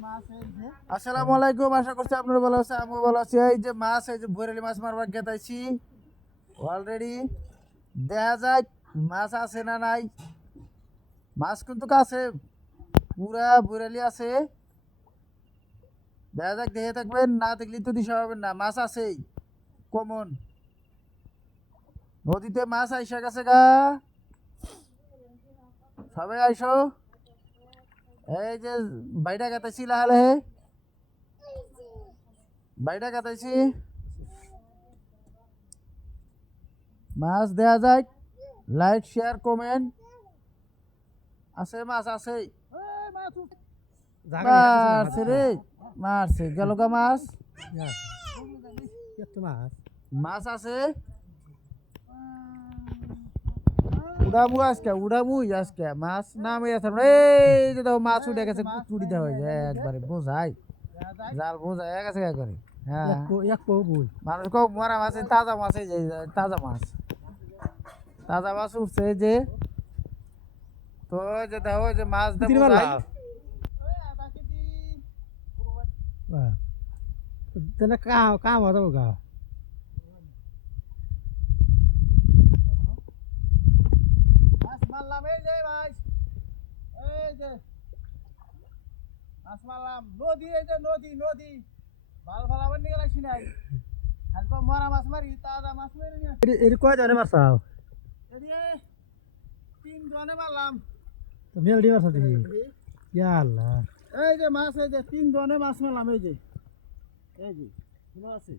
আসসালামু আলাইকুম, আশা করছি আপনারা ভালো আছেন, আমিও ভালো আছি। এই যে মাছ, এই যে বৈরালি মাছ মারবার গেতাইছি অলরেডি। দেখা যায় মাছ আছে না নাই। মাছ কিন্তু আছে, পুরা বৈরালি আছে। দেখা যাক, দেখে থাকবেন, না দেখলে তো দিশা পাবেন না। মাছ আছেই কমন। নদীতে মাছ আইসা গেছে গা, সবাই আইসো। এই যে বাইটা গেতাইছি, লাহালে বাইটা গেতাইছি। মাছ দেয়া যায়, লাইক শেয়ার কমেন্ট। আছে মাছ আছে, মারছে রে, মারছে গেলগা মাছ। মাছ আছে, উড়ামু আজকে, উড়ামুই আজকে। মাছ নামে আছে, এই যে দেখো মাছ উঠে গেছে, চুরি দেওয়া হয়ে যায় একবারে। বোঝাই জাল বোঝাই গেছে একবারে। হ্যাঁ, মানুষ কো মরা মাছ, তাজা মাছ, এই যে তাজা মাছ, তাজা মাছ উঠছে এই যে। তো যে দেখো যে মাছ দেবো काम होता होगा। মাছ মারলাম। এই যে ভাই, এই যে মাছ মারলাম। নদী, এই যে নদী, নদী ভাল ভাল আবার নিয়ে আসি নাই। আজকে মরা মাছ মারি, তাজা মাছ মেরে নিয়ে আসি। ये कोई जाने मारता हो এদিকে 3 জনে মারলাম। तो मेल डी मारता थी या अल्लाह এই যে মাছ, এই যে 3 জনে মাছ মারলাম। এই যে, এই যে আছে।